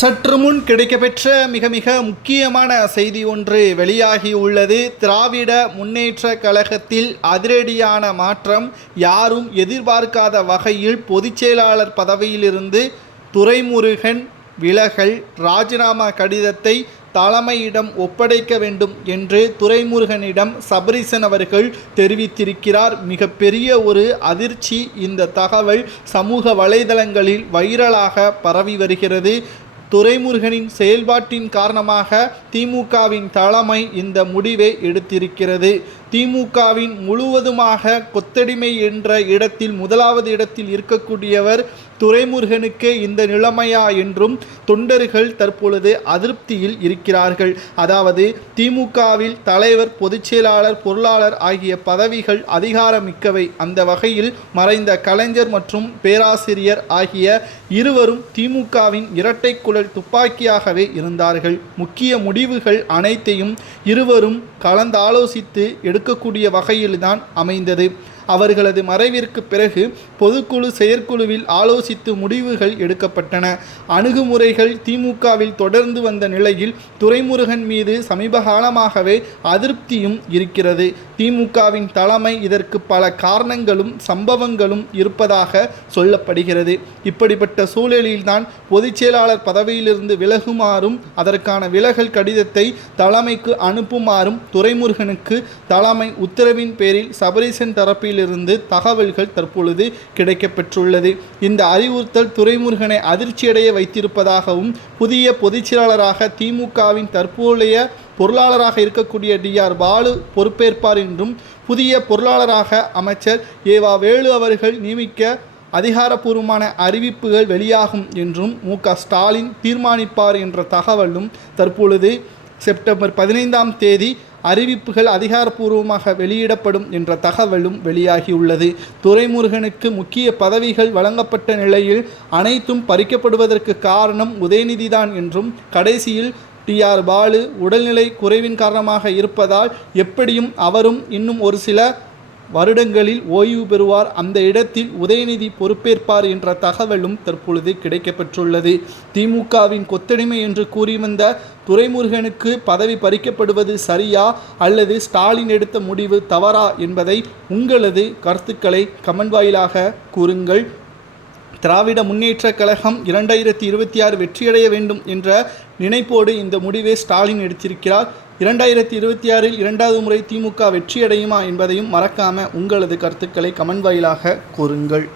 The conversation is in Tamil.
சற்று முன் கிடைக்கப்பெற்ற மிக மிக முக்கியமான செய்தி ஒன்று வெளியாகியுள்ளது. திராவிட முன்னேற்ற கழகத்தில் அதிரடியான மாற்றம். யாரும் எதிர்பார்க்காத வகையில் பொதுச்செயலாளர் பதவியிலிருந்து துரைமுருகன் விலகல். ராஜினாமா கடிதத்தை தலைமையிடம் ஒப்படைக்க வேண்டும் என்று துரைமுருகனிடம் சபரீசன் அவர்கள் தெரிவித்திருக்கிறார். மிகப்பெரிய ஒரு அதிர்ச்சி. இந்த தகவல் சமூக வலைதளங்களில் வைரலாக பரவி வருகிறது. துரைமுருகனின் செயல்பாட்டின் காரணமாக திமுகவின் தலைமை இந்த முடிவை எடுத்திருக்கிறது. திமுகவின் முழுவதுமாக கொத்தடிமை என்ற இடத்தில் முதலாவது இடத்தில் இருக்கக்கூடியவர் துரைமுருகனுக்கு இந்த நிலைமையா என்றும் தொண்டர்கள் தற்பொழுது அதிருப்தியில் இருக்கிறார்கள். அதாவது திமுகவில் தலைவர், பொதுச்செயலாளர், பொருளாளர் ஆகிய பதவிகள் அதிகாரமிக்கவை. அந்த வகையில் மறைந்த கலைஞர் மற்றும் பேராசிரியர் ஆகிய இருவரும் திமுகவின் இரட்டை குழல் துப்பாக்கியாகவே இருந்தார்கள். முக்கிய முடிவுகள் அனைத்தையும் இருவரும் கலந்தாலோசித்து எடுக்கக்கூடிய வகையில்தான் அமைந்தது. அவர்களது மறைவிற்கு பிறகு பொதுக்குழு செயற்குழுவில் ஆலோசித்து முடிவுகள் எடுக்கப்பட்டன. அணுகுமுறைகள் திமுகவில் தொடர்ந்து வந்த நிலையில் துரைமுருகன் மீது சமீப காலமாகவே அதிருப்தியும் இருக்கிறது. திமுகவின் தலைமை இதற்கு பல காரணங்களும் சம்பவங்களும் இருப்பதாக சொல்லப்படுகிறது. இப்படிப்பட்ட சூழலில்தான் பொதுச்செயலாளர் பதவியிலிருந்து விலகுமாறும் அதற்கான விலகல் கடிதத்தை தலைமைக்கு அனுப்புமாறும் துரைமுருகனுக்கு தலைமை உத்தரவின் பேரில் சபரீசன் தரப்பில் இருந்து தகவல்கள் தற்பொழுது கிடைக்கப்பெற்றுள்ளது. இந்த அறிவுறுத்தல் துரைமுருகனை அதிர்ச்சியடைய வைத்திருப்பதாகவும் புதிய பொதுச்செயலாளராக திமுகவின் தற்போதைய பொருளாளராக இருக்கக்கூடிய டிஆர் பாலு பொறுப்பேற்பார் என்றும் புதிய பொருளாளராக அமைச்சர் ஏவா வேலு அவர்கள் நியமிக்க அதிகாரப்பூர்வமான அறிவிப்புகள் வெளியாகும் என்றும் மு.க. ஸ்டாலின் தீர்மானிப்பார் என்ற தகவலும் தற்பொழுது செப்டம்பர் 15ஆம் தேதி அறிவிப்புகள் அதிகாரப்பூர்வமாக வெளியிடப்படும் என்ற தகவலும் வெளியாகியுள்ளது. துரைமுருகனுக்கு முக்கிய பதவிகள் வழங்கப்பட்ட நிலையில் அனைத்தும் பறிக்கப்படுவதற்கு காரணம் உதயநிதிதான் என்றும் கடைசியில் டிஆர் பாலு உடல்நிலை குறைவின் காரணமாக இருப்பதால் எப்படியும் அவரும் இன்னும் ஒரு சில வருடங்களில் ஓய்வு பெறுவார், அந்த இடத்தில் உதயநிதி பொறுப்பேற்பார் என்ற தகவலும் தற்பொழுது கிடைக்கப்பெற்றுள்ளது. திமுகவின் கொத்தடிமை என்று கூறி வந்த துரைமுருகனுக்கு பதவி பறிக்கப்படுவது சரியா அல்லது ஸ்டாலின் எடுத்த முடிவு தவறா என்பதை உங்களது கருத்துக்களை கமெண்ட் வாயிலாக கூறுங்கள். திராவிட முன்னேற்ற கழகம் 2026 வெற்றியடைய வேண்டும் என்ற நினைப்போடு இந்த முடிவை ஸ்டாலின் எடுத்திருக்கிறார். 2026இல் இரண்டாவது முறை திமுக வெற்றியடையுமா என்பதையும் மறக்காம உங்களது கருத்துக்களை கமெண்ட் வாயிலாக கூறுங்கள்.